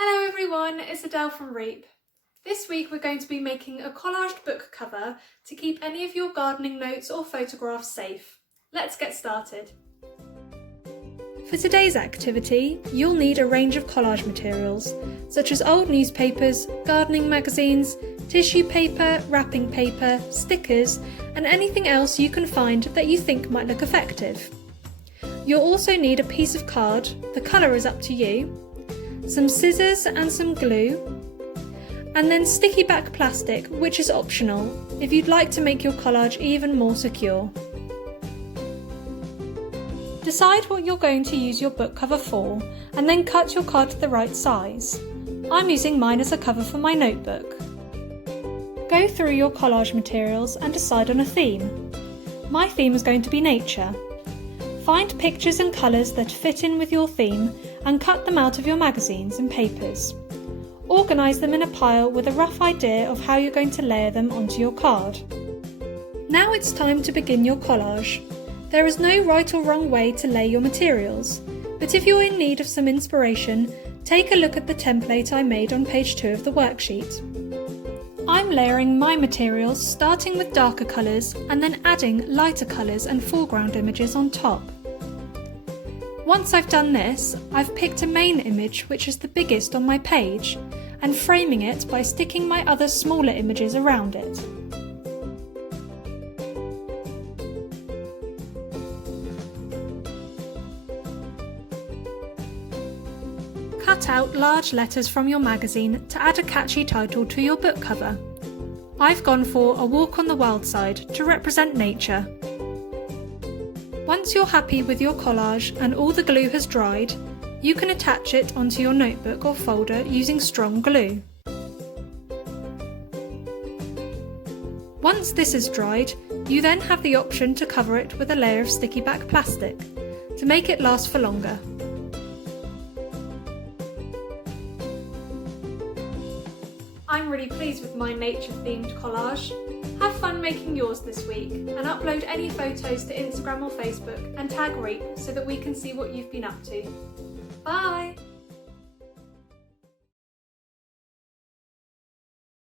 Hello everyone, it's Adele from REEP. This week we're going to be making a collaged book cover to keep any of your gardening notes or photographs safe. Let's get started. For today's activity, you'll need a range of collage materials, such as old newspapers, gardening magazines, tissue paper, wrapping paper, stickers, and anything else you can find that you think might look effective. You'll also need a piece of card, the colour is up to you, some scissors and some glue, and then sticky back plastic, which is optional if you'd like to make your collage even more secure. Decide what you're going to use your book cover for, and then cut your card to the right size. I'm using mine as a cover for my notebook. Go through your collage materials and decide on a theme. My theme is going to be nature. Find pictures and colours that fit in with your theme and cut them out of your magazines and papers. Organise them in a pile with a rough idea of how you're going to layer them onto your card. Now it's time to begin your collage. There is no right or wrong way to lay your materials, but if you're in need of some inspiration, take a look at the template I made on page 2 of the worksheet. I'm layering my materials starting with darker colours and then adding lighter colours and foreground images on top. Once I've done this, I've picked a main image which is the biggest on my page and framing it by sticking my other smaller images around it. Cut out large letters from your magazine to add a catchy title to your book cover. I've gone for A Walk on the Wild Side to represent nature. Once you're happy with your collage and all the glue has dried, you can attach it onto your notebook or folder using strong glue. Once this is dried, you then have the option to cover it with a layer of sticky back plastic to make it last for longer. I'm really pleased with my nature-themed collage. Have fun making yours this week and upload any photos to Instagram or Facebook and tag REEP so that we can see what you've been up to. Bye!